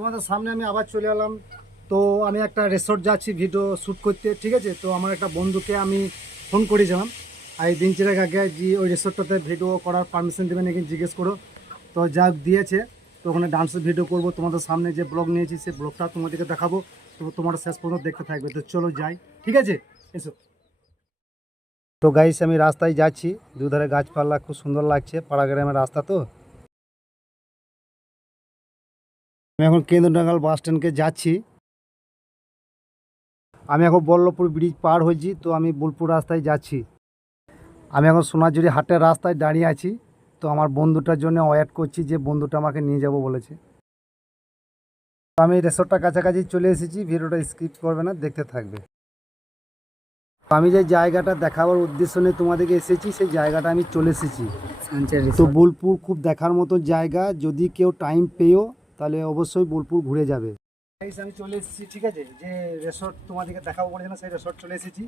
তোমাদের সামনে আমি আবার চলে এলাম। তো আমি একটা রিসোর্ট যাচ্ছি ভিডিও শ্যুট করতে, ঠিক আছে? তো আমার একটা বন্ধুকে আমি ফোন করেছিলাম। এই দিন চারেক আগে যে ওই রেসর্টটাতে ভিডিও করার পারমিশন দেবে নাকি জিজ্ঞেস করো। তো যা দিয়েছে। তো ওখানে ডান্সের ভিডিও করব। তোমাদের সামনে যে ব্লগ নিয়েছি সেই ব্লগটা তোমাদেরকে দেখাবো। তো তোমরা শেষ পর্যন্ত দেখতে থাকবে। তো চলো যাই, ঠিক আছে? এসো। তো গাইস আমি রাস্তায় যাচ্ছি। দুধারে গাছপালা খুব সুন্দর লাগছে। পাড়া গ্রামের রাস্তা তো। আমি এখন কেন্দ্রডাঙ্গাল বাস স্ট্যান্ডকে যাচ্ছি। আমি এখন বল্লভপুর ব্রিজ পার হয়েছি তো আমি বোলপুর রাস্তায় যাচ্ছি। আমি এখন সোনাঝুরি হাটের রাস্তায় দাঁড়িয়ে আছি তো আমার বন্ধুটার জন্য ওয়েট করছি যে বন্ধুটা আমাকে নিয়ে যাব বলেছে। তো আমি রেসর্টটা কাছাকাছি চলে এসেছি ভিডিওটা স্কিপ করবে না দেখতে থাকবে। তো আমি যে জায়গাটা দেখাবার উদ্দেশ্য নিয়ে তোমাদেরকে এসেছি সেই জায়গাটা আমি চলে এসেছি। তো বোলপুর খুব দেখার মতো জায়গা যদি কেউ টাইম পেয়েও তাহলে অবশ্যই বোলপুর ঘুরে যাবে। আমি চলে এসেছি, ঠিক আছে? যে রেসর্ট তোমাদেরকে দেখাবো বলেছে না, সেই রেসর্ট চলে এসেছি।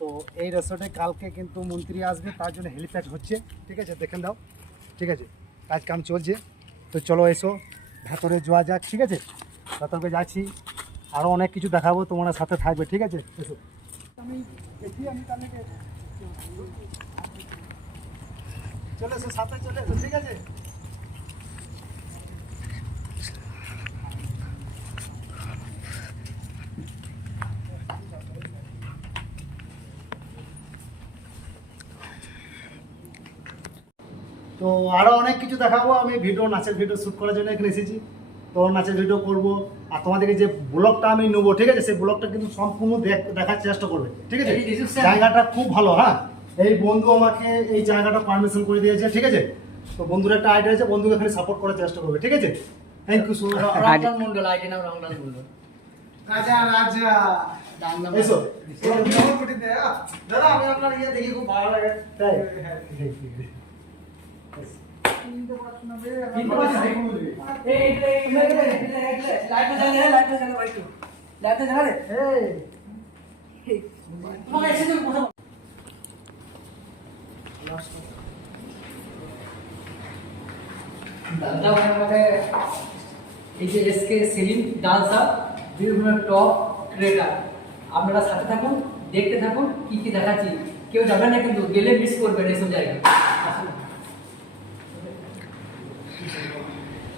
তো এই রেসর্টে কালকে কিন্তু মন্ত্রী আসবে, তার জন্য হেলিপ্যাড হচ্ছে, ঠিক আছে? দেখেন দাও ঠিক আছে? কাজ কাম চলছে। তো চলো এসো, ভেতরে যাওয়া যাক, ঠিক আছে? ভেতরে যাচ্ছি আরও অনেক কিছু দেখাবো তোমরা সাথে থাকবে, ঠিক আছে? এসো। আমি চলে এসো, সাথে চলে এসো, ঠিক আছে? তো আরও অনেক কিছু দেখাবো। আমি ভিডিও নাচের ভিডিও শ্যুট করার জন্য এখানে এসেছি। তো নাচের ভিডিও করব। আর তোমাদেরকে যে ব্লগটা আমি নেব ঠিক আছে? সেই ব্লগটা কিন্তু সম্পূর্ণ দেখ- দেখার চেষ্টা করবে ঠিক আছে? জায়গাটা খুব ভালো হ্যাঁ? এই বন্ধু আমাকে এই জায়গাটা পারমিশন করে দিয়েছে ঠিক আছে? তো বন্ধুর একটা আইডিয়া আছে বন্ধুকে এখানে সাপোর্ট করার চেষ্টা করবে ঠিক আছে? Thank you so much Rangdal Mondal ID নাম রংডাল মন্ডল রাজা রাজা। এসো। দাদা আমি আপনার ইয়ে দেখি খুব ভালো লাগে। তাই? দাদা ভাই আমাকে এই যে এসকে সেলিম ডান্সার বিভিন্ন টপ ক্রিয়েটার আপনারা সাথে থাকুন, দেখতে থাকুন, কি কি দেখাচ্ছি, কেউ যাবেন না, কিন্তু গেলে মিস করবেন, এসব জায়গায়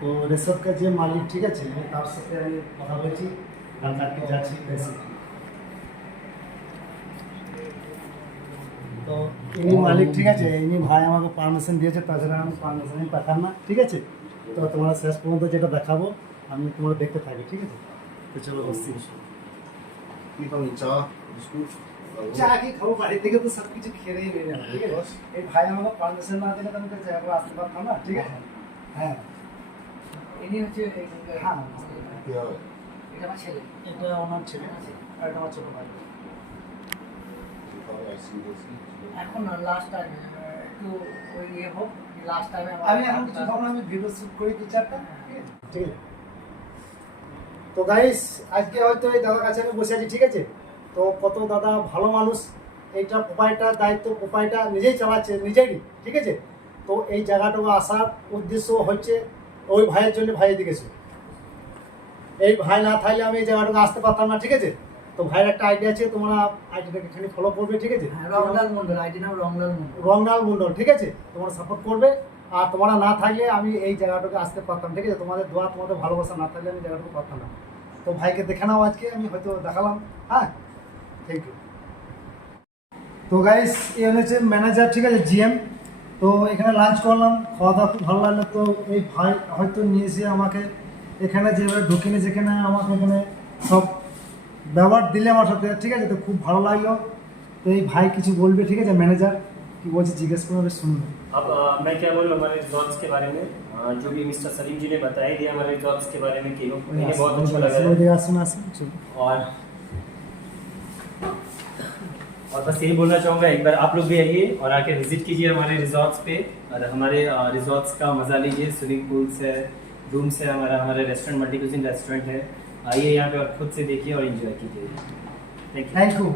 তো রেসর্ট যে মালিক ঠিক আছে আমি তার সাথে আমি কথা বলেছি, কাল কালকে যাচ্ছি বেশি তো ইনি মালিক ঠিক আছে, ইনি ভাই আমাকে পারমিশন দিয়েছে, তাছাড়া আমি পারমিশন পেতাম না, ঠিক আছে? তো তোমরা শেষ পর্যন্ত যেটা দেখাবো, আমি তোমরা দেখতে থাকি, ঠিক আছে? তো চলো, বসছি। কি খাবি চা বিস্কুট? চা কি খাব? বাড়ি থেকে তো সব কিছু খেয়েই বেরিয়ে যাব, ঠিক আছে? এই ভাই আমাকে পারমিশন না দিলে তো আমি তো জায়গায় আসতে পারতাম না ঠিক আছে? হ্যাঁ। ইনি হচ্ছে হ্যাঁ। এটা আমার ছেলে। এটা আমার ছেলে। আর এটা আমার ছোট ভাই। এখন না লাস্ট টাইম একটু ওই ইয়ে হোক লাস্ট টাইমে আমি এখন কিছু ভাবনা আমি ভিডিও শুট করি দু চারটা ঠিক আছে? ঠিক আছে তো গাইস আজকে হয়তো এই দাদার কাছে আমি বসে আছি ঠিক আছে? তো কত দাদা ভালো মানুষ এইটা পোপাইটা দায়িত্ব পোপাইটা নিজেই চালাচ্ছে নিজেরই ঠিক আছে? তো এই জায়গাটুকু আসার উদ্দেশ্য হচ্ছে ওই ভাইয়ের জন্য ভাই এদিকে এই ভাই না থাকলে আমি এই জায়গাটুকু আসতে পারতাম না ঠিক আছে? তো ভাইয়ের একটা আইডিয়া আছে তোমরা আইডিয়াটাকে খালি ফলো করবে ঠিক আছে? হ্যাঁ, রংলাল মন্ডল আইডি নাম রংলাল মন্ডল। রংলাল মন্ডল ঠিক আছে? তোমরা সাপোর্ট করবে আর তোমরা না থাকলে আমি এই জায়গাটাকে আসতে পারতাম ঠিক আছে? তোমাদের দোয়া তোমাদের ভালোবাসা না থাকলে আমি জায়গাটুকু পারতাম না। তো ভাইকে দেখে নাও আজকে আমি হয়তো দেখালাম হ্যাঁ? থ্যাংক ইউ তো গাইস এ হচ্ছে ম্যানেজার ঠিক আছে জিএম তো এখানে লাঞ্চ করলাম খাওয়া দাওয়া খুব ভালো লাগলো তো এই ভাই হয়তো নিয়ে এসে আমাকে এখানে যেভাবে ঢুকিনি যেখানে আমাকে এখানে সব ব্যবহার দিলে আমার সাথে ঠিক আছে তো খুব ভালো লাগলো তো এই ভাই কিছু বলবে ঠিক আছে ম্যানেজার কি বলছে জিজ্ঞেস করবে শুনবে अब अ, मैं क्या बोलूँ हमारे रिजॉर्ट्स के बारे में अ, जो भी मिस्टर सलीम जी ने बताया दिया हमारे रिजॉर्ट्स के बारे में कि लोग इन्हें बहुत अच्छा लगा है আসুন আসুন और और बस यही बोलना चाहूँगा एक बार आप लोग भी आइए और आके विज़िट कीजिए हमारे रिजॉर्ट्स पे। और हमारे रिजॉर्ट्स का मज़ा लीजिए। स्विमिंग पूल्स है रूम्स है हमारा हमारे रेस्टोरेंट मल्टी क्यूजिन रेस्टोरेंट है। आइए यहाँ पे और खुद से देखिए और इन्जॉय कीजिए। थैंक यू थैंक यू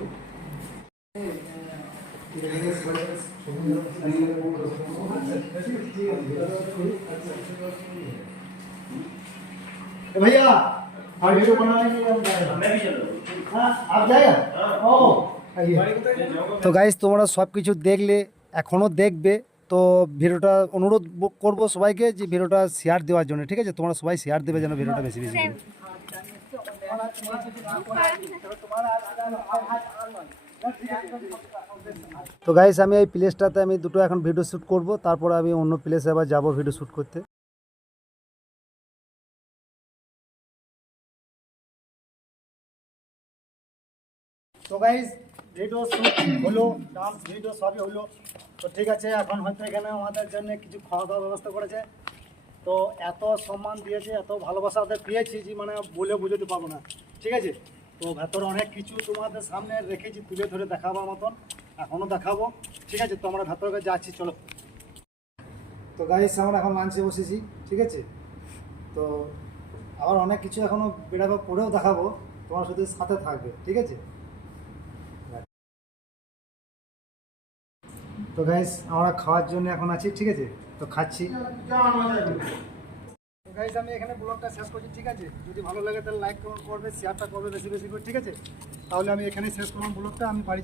भैया आप वीडियो बनाने के मैं भी चल रहा आप जाएगा हाँ। ओ তো গাইস তোমরা সব কিছু দেখলে, এখনও দেখবে। তো ভিডিওটা অনুরোধ করব সবাইকে যে ভিডিওটা শেয়ার দেওয়ার জন্য, ঠিক আছে? তোমরা সবাই শেয়ার দেবে যেন ভিডিওটা বেশি বেশি তো গাইস আমি এই প্লেসটাতে আমি দুটো এখন ভিডিও শ্যুট করব, তারপরে আমি অন্য প্লেসে আবার যাব ভিডিও শ্যুট করতে। তো গাইস ভিডিও শ্যুট হলো ডান্স ভিডিও সবই হলো। তো ঠিক আছে, এখন হয়তো এখানে আমাদের জন্য কিছু খাওয়া দাওয়ার ব্যবস্থা করেছে। তো এত সম্মান দিয়েছে, এত ভালোবাসা ওদের পেয়েছি যে মানে বলে বুঝতে পারব না। ঠিক আছে? তো ভেতরে অনেক কিছু তোমাদের সামনে রেখেছি, তুলে ধরে দেখাবার মতন। এখনও দেখাবো। ঠিক আছে? তো আমরা ভেতরে যাচ্ছি, চলো। তো গাইস আমরা এখন লাঞ্চে বসেছি। ঠিক আছে? তো আবার অনেক কিছু এখনও বেড়াবার পরেও দেখাবো। তোমার শুধু সাথে থাকবে। ঠিক আছে? তো গাইস আমরা খাওয়ার জন্য এখন আছি, ঠিক আছে? তো খাচ্ছি। তো গাইস আমি এখানে ব্লগটা শেষ করছি, ঠিক আছে? যদি ভালো লাগে তাহলে লাইক করবে শেয়ারটা করবে বেশি বেশি করে, ঠিক আছে? তাহলে আমি এখানে শেষ করলাম ব্লগটা আমি বাড়ি